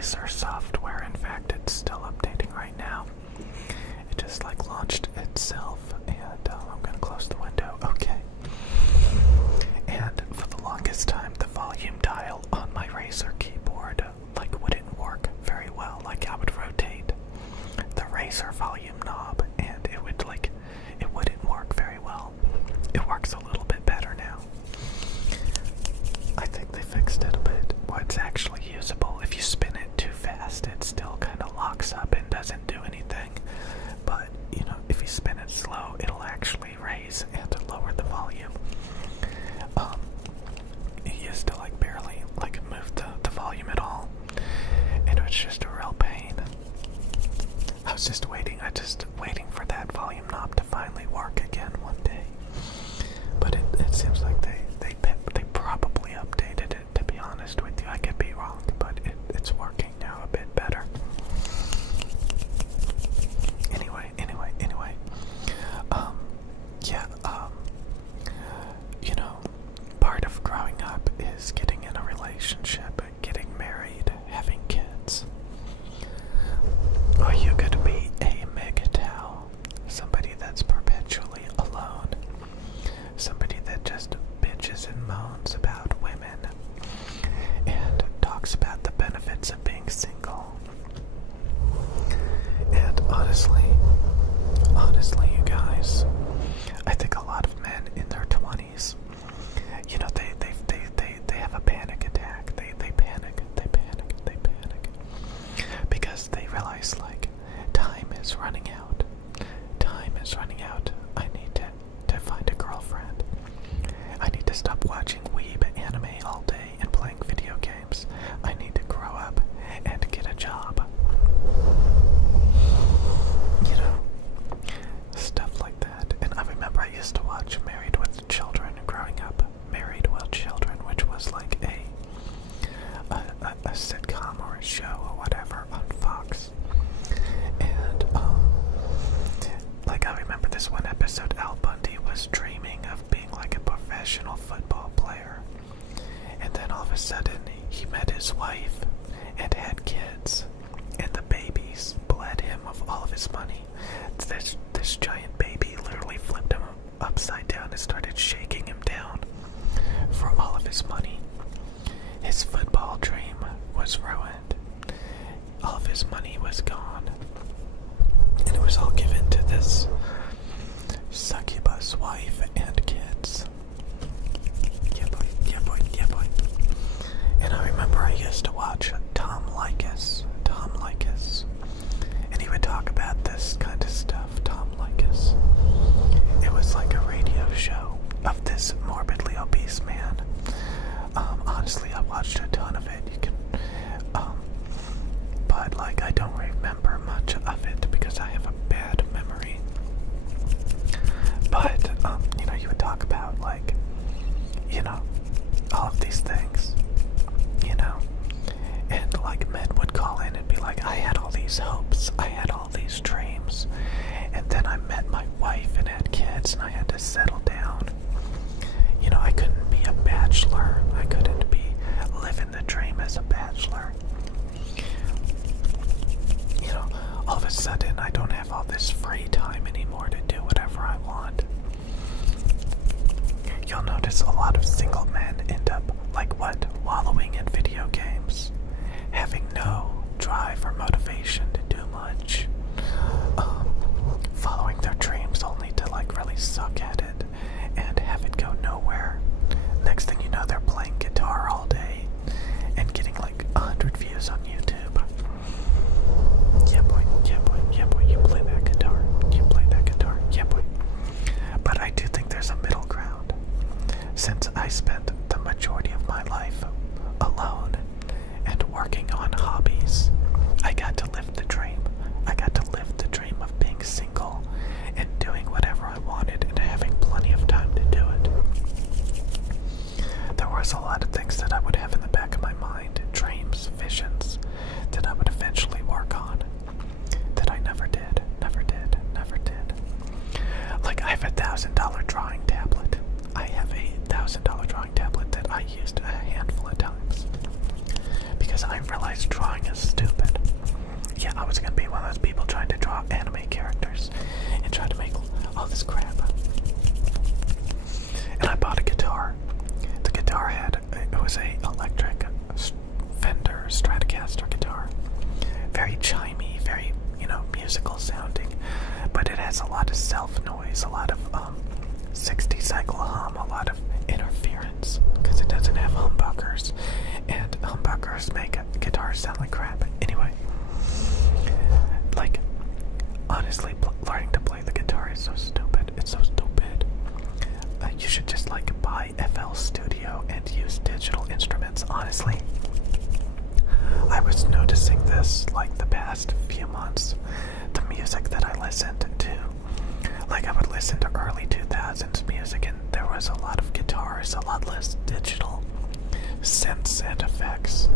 Razer software. In fact, it's still updating right now. It just like launched itself, and I'm gonna close the window. Okay. And for the longest time, the volume dial on my Razer keyboard like wouldn't work very well. Like I would rotate the Razer volume knob, and it wouldn't work very well. It works a little bit better now. I think they fixed it a bit. Well, it's actually usable. If you spin it too fast, it still kind of locks up and doesn't do anything. But, you know, if you spin it slow, it'll actually raise and lower the volume. It used to like barely like move the volume at all. And it was just a real pain. I was just waiting for that volume knob to finally work again one day. But it seems like they probably updated it, to be honest with you. I could be wrong, but it's working now a bit better. Anyway, you know, part of growing up is getting in a relationship, getting married, having kids. Or you could be a MGTOW, somebody that's perpetually alone, somebody that just bitches and moans about women and talks about the benefits of being single. And honestly, you guys, I think a lot of men in their 20s, you know, they have a panic attack. They panic because they realize like time is running out. I need to find a girlfriend. I need to stop watching weeb anime all day and playing video games. I need to grow up and get a job. You know, stuff like that. And I remember I used to watch Married with Children growing up. Married with Children, which was like a sitcom or a show or whatever on Fox. And like I remember this one episode, Al Bundy was dreaming of being like a professional football player, and then all of a sudden he met his wife and had kids, and the babies bled him of all of his money. This giant baby literally flipped him upside down and started shaking him down for all of his money. His football dream was ruined. All of his money was gone. And it was all given to this succubus wife and kids. Yeah boy. And I remember I used to watch Tom Likas. And he would talk about this kind of stuff, Tom Likas. It was like a radio show of this morbidly obese man. Honestly, I watched a ton of it. You can, but like I don't remember much of it because I have a bad memory. But you know, you would talk about like, you know, all of these things, you know, and like men would call in and be like, I had all these hopes, I had all these dreams, and then I met my wife and had kids, and I had to settle down. You know, I couldn't be a bachelor. I couldn't be living the dream as a bachelor. You know, all of a sudden I don't have all this free time anymore to do whatever I want. You'll notice a lot of single men end up like what? Wallowing in video games, having no drive or motivation to do much, following their dreams only to like really suck at it and have it go nowhere. Next thing you know, they're playing guitar all day and getting like 100 views on YouTube. Yeah boy, you play that guitar. Yeah boy. But I do think there's a middle ground. Since I spent the majority of my life alone and working on hobbies, I got to live the dream. I got to live the dream of being single and doing whatever I wanted and having plenty of time to do it. There was a lot of things that I would have in the back of my mind, dreams, visions, that I would eventually work on, that I never did. Like, I have a $1,000 drawing tablet. I have a $1,000 drawing tablet that I used a handful of times. because I realized drawing is stupid. Yeah, I was gonna be one of those people trying to draw anime characters and try to make all this crap. And I bought a guitar. The guitar it was a electric Fender Stratocaster guitar. Very chimey, very, musical sounding. But it has a lot of self-noise, a lot of 60 cycle hum, a lot of interference, because it doesn't have humbuckers. And humbuckers make guitars sound like crap. Anyway, like, honestly, learning to play the guitar is so stupid. It's so stupid. You should just, like, buy FL Studio and use digital instruments. Honestly, I was noticing this, like, the past few months. The music that I listened to, like, I would listen to early 2000s music, and there was a lot of guitars, a lot less digital synths and effects,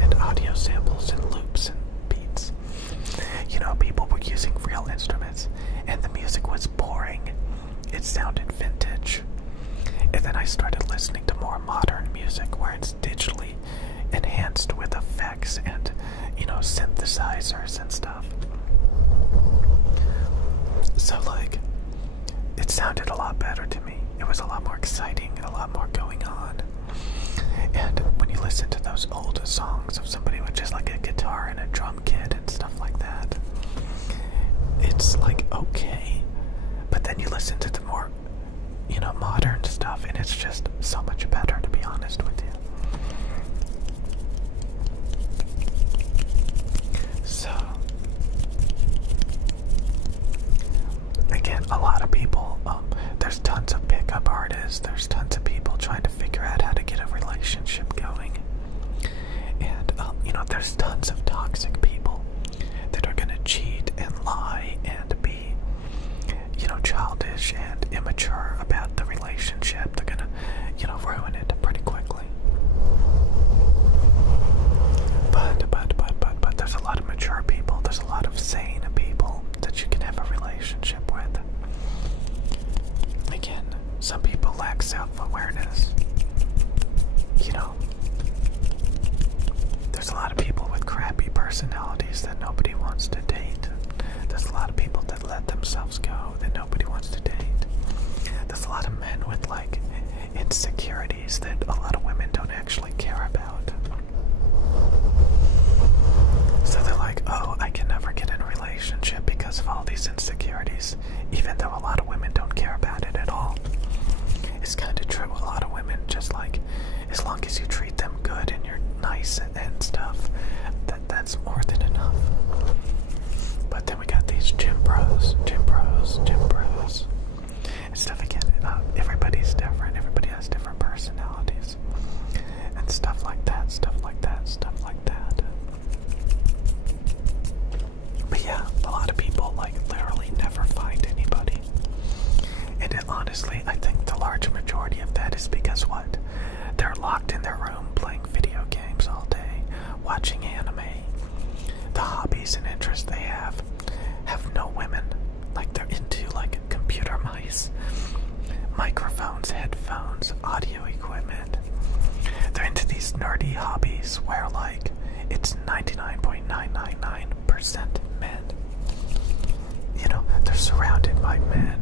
and audio samples and loops and beats. People were using real instruments, and the music was boring. It sounded vintage. And then I started listening to more modern music where it's digitally enhanced with effects and, synthesizers and stuff. So, like, it sounded a lot better to me. It was a lot more exciting, a lot more going on. And when you listen to those old songs of somebody with just like a guitar and a drum kit and stuff like that, it's like okay. But then you listen to the more, modern stuff, and it's just so much better, to be honest with you. So, again, a lot of people, there's tons of pickup artists, there's tons of people trying to figure out how to get a relationship going. And, there's tons of toxic people that are gonna cheat and lie and be, childish and immature about the relationship. They're gonna, ruin it pretty quickly. But there's a lot of mature people, there's a lot of sane people that you can have a relationship with. Again, some people lack self-awareness. There's a lot of people with crappy personalities that nobody wants to date. There's a lot of people that let themselves go that nobody wants to date. There's a lot of men with, like, insecurities that a lot of women don't actually care about. So they're like, oh, I can never get in a relationship because of all these insecurities, even though a lot of women don't care about it at all. It's kind of true. A lot of women just, like, as long as you treat them good and you're nice and stuff, that's more than enough. But then we got these gym bros, and stuff again. Everybody's different. Everybody has different personalities and stuff like that. But yeah, a lot of people, like, literally never find anybody. And honestly, I think the large majority of that is because what? They're locked in their room playing video games all day, watching anime. The hobbies and interests they have no women. Like, they're into, like, computer mice, microphones, headphones, audio equipment. They're into these nerdy hobbies where, like, it's 99.999% men. They're surrounded by men.